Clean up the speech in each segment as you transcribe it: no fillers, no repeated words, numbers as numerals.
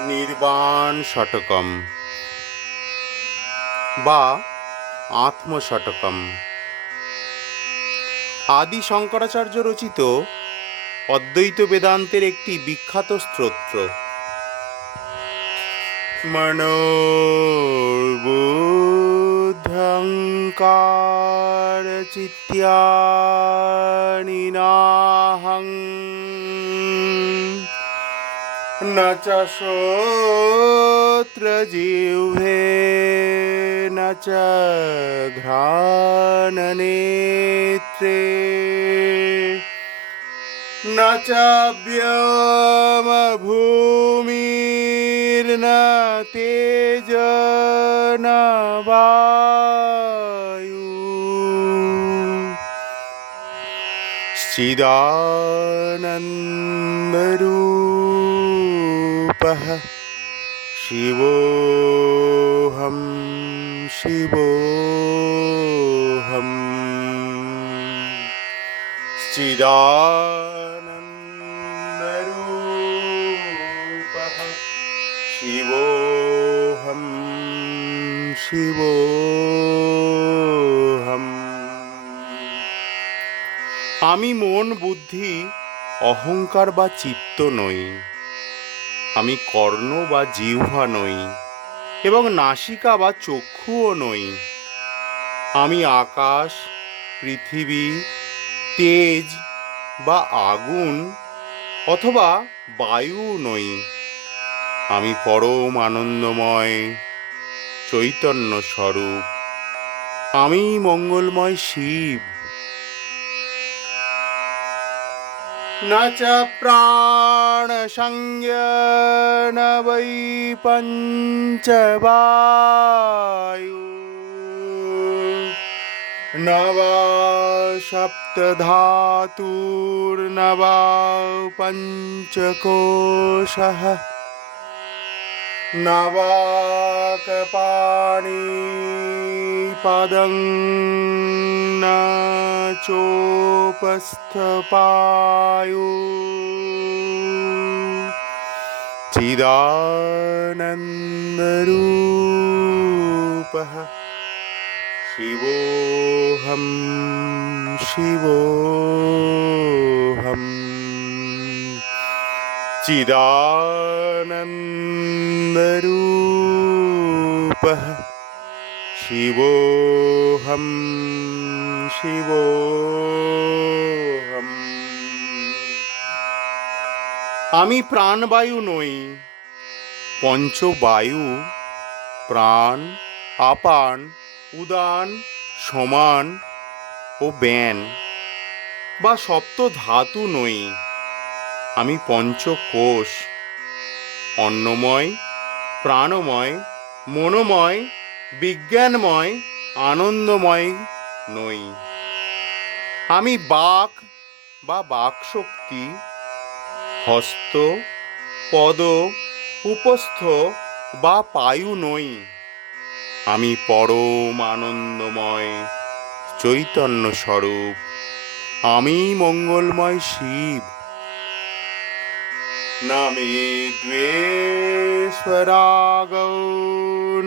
নির্বাণ শতকম বা আত্মশতকম আদি শঙ্করাচার্য রচিত অদ্বৈত বেদান্তের একটি বিখ্যাত স্তোত্র। মনোবুদ্ধঙ্কার চিত্যানি নাহং ন চ শ্রোত্রজিহ্বে ন চ ঘ্রাণনেত্রে ন চ ব্যোমভূমির্ন তেজো ন বায়ু চিদানন্দরূপঃ শিবোহম শিবোহম চিদানন্দরূপঃ শিবোহম শিবোহম। আমি মন, বুদ্ধি, অহংকার বা চিত্ত নই। আমি কর্ণ বা জিহ্বা নই এবং নাসিকা বা চক্ষুও নই। আমি আকাশ, পৃথিবী, তেজ বা আগুন অথবা বায়ু নই। আমি পরম আনন্দময় চৈতন্য স্বরূপ। আমি মঙ্গলময় শিব। ন চ প্রাণ সংজ্ঞা ন বৈ পঞ্চবায়ু ন বা সপ্তধাতুর্ন বা পঞ্চকোশঃ ন বা কপাণি পদং ন চোপস্থপায়ু চিদানন্দরূপঃ শিবোহম শিবোহম চিদানন্দরূপঃ শিবোহম শিবোহম। আমি প্রাণবায়ু নই। পঞ্চবায়ু প্রাণ, আপান, উদান, সমান ও ব্যান বা সপ্ত ধাতু নই। আমি পঞ্চকোষ অন্নময়, প্রাণময়, মনোময়, বিজ্ঞানময়, আনন্দময় নই। আমি বাক বা বাকশক্তি, হস্ত, পদ, উপস্থ বা পায়ু নই। আমি পরম আনন্দময় চৈতন্য স্বরূপ। আমি মঙ্গলময় শিব। না মে দ্বেষরাগৌ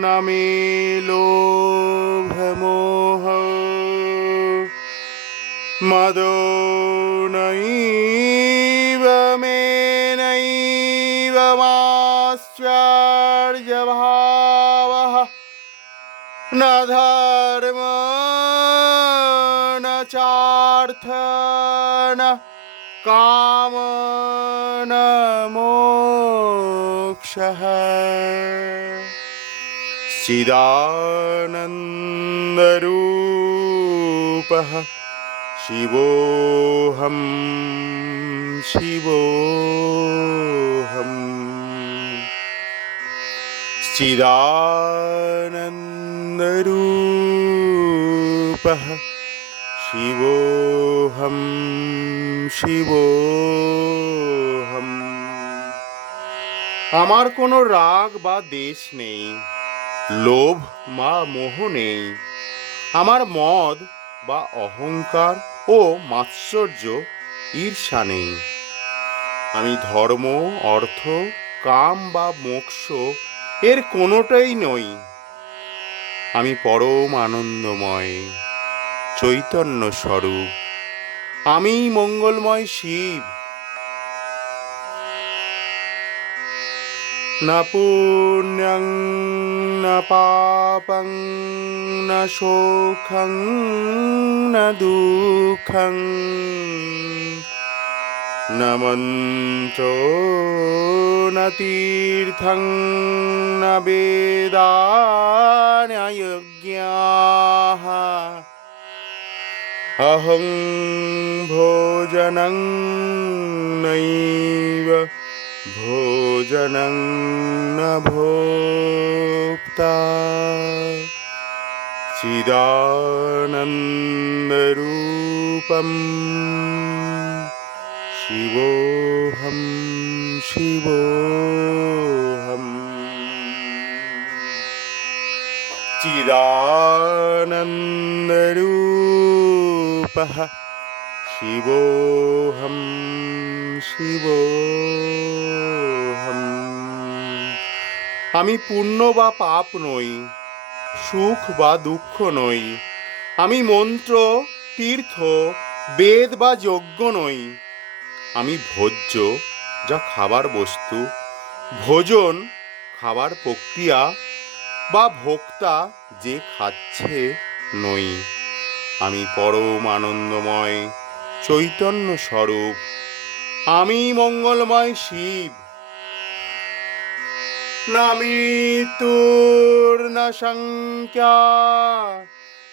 না মে লোভমোহ মদো নৈব মে নৈব মাশ্চর্যভাবঃ ন ধর্ম ন চার্থ ন কাম ন মোক্ষঃ চিদানন্দরূপঃ শিবোহম শিবোহম চিদানন্দরূপঃ শিবোহম শিবোহম। আমার কোনো রাগ বা দ্বেষ নেই, লোভ বা মোহ নেই। আমার মদ বা অহংকার ও মাৎসর্য ঈর্ষা নেই। আমি ধর্ম, অর্থ, কাম বা মোক্ষ এর কোনোটাই নই। আমি পরম আনন্দময় চৈতন্য স্বরূপ। আমি মঙ্গলময় শিব। না পুণ্যং না পাপং না শোকং না দুঃখং না মন্ত্রো না তীর্থং না বেদান যজ্ঞাঃ অহং ভোজনং নৈব ভোজনং ন ভোক্তা চিদানন্দরূপম শিবোহম শিবোহম চিদানন্দরূপঃ শিবোহম শিবোহম। আমি পুণ্য বা পাপ নই, সুখ বা দুঃখ নই। আমি মন্ত্র, তীর্থ, বেদ বা যজ্ঞ নই। আমি ভোজ্য, যা খাবার বস্তু, ভোজন খাবার প্রক্রিয়া বা ভোক্তা যে খাচ্ছে নই। আমি পরম আনন্দময় চৈতন্য স্বরূপ। আমি মঙ্গলময় শিব। না মৃত্যুর না সংখ্যা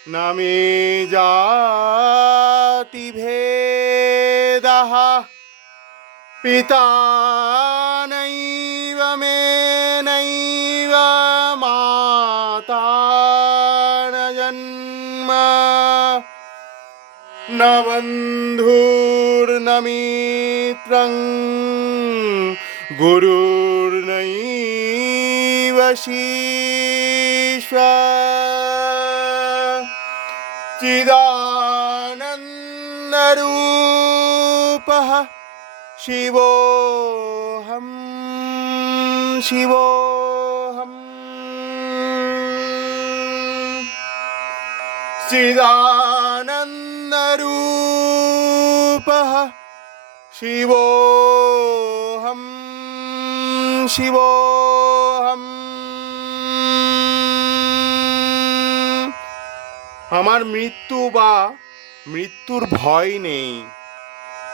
না মে জাতি ভেদঃ পিতা নৈব মে নৈব মাতা ন জন্ম ন বন্ধুর্ন মিত্রং গুরুর্নৈব শিষ্যা চিদানন্দরূপঃ শিবোহম শিবোহম চিদানন্দরূপঃ শিবোহম শিবোহম। আমার মৃত্যু বা মৃত্যুর ভয় নেই,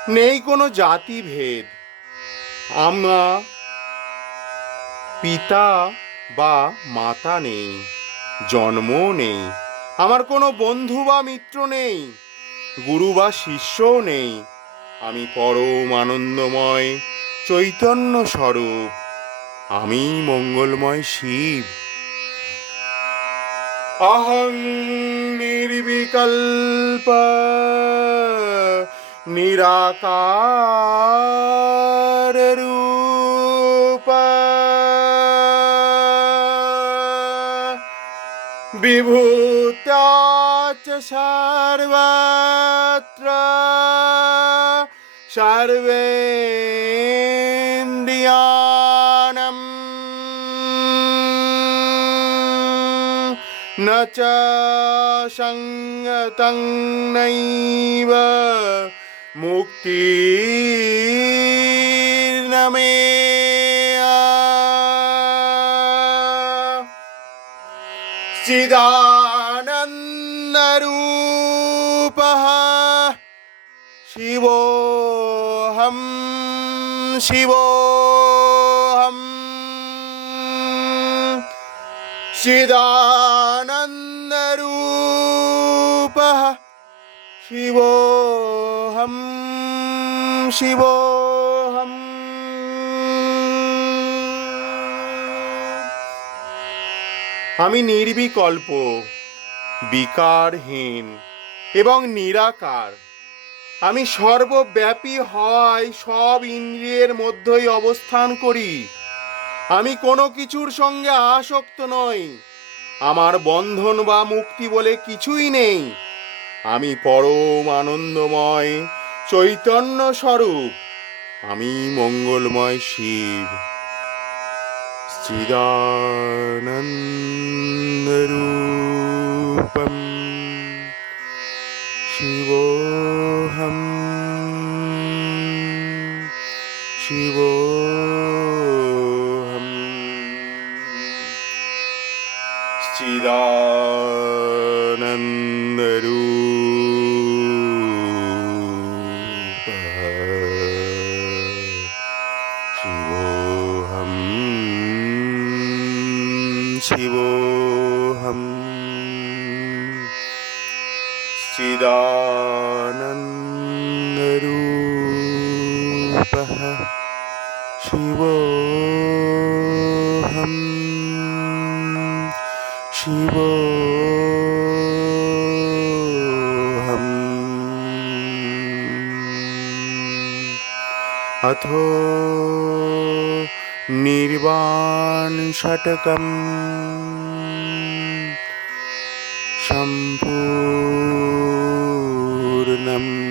নেই কোনো জাতিভেদ। আমার পিতা বা মাতা নেই, জন্মও নেই। আমার কোনো বন্ধু বা মিত্র নেই, গুরু বা শিষ্যও নেই। আমি পরম আনন্দময় চৈতন্য স্বরূপ। আমি মঙ্গলময় শিব। অহং নির্বিকল্প নিরাকার রূপ বিভূত্যাচ সর্বত্র সর্বেন্দ্রিয়াণম ন চ সঙ্গতং নৈব মুক্তির্ন মেয়া চিদানন্দরূপঃ শিবোহম শিবোহম চিদানন্দরূপঃ শিবোহম শিবোহম। আমি নির্বিকল্প, বিকারহীন এবং নিরাকার। আমি সর্বব্যাপী হওয়ায় সব ইন্দ্রিয়ের মধ্যেই অবস্থান করি। আমি কোনো কিছুর সঙ্গে আসক্ত নই। আমার বন্ধন বা মুক্তি বলে কিছুই নেই। আমি পরম আনন্দময় চৈতন্য স্বরূপ। আমি মঙ্গলময় শিব। चिदानन्दरूपं शिवोऽहं शिवोऽहं शिवोऽहं चिदानन्दरूपः शिवोऽहं शिवोऽहम् अथो निर्वाणषट्कम् सम्पूर्णम्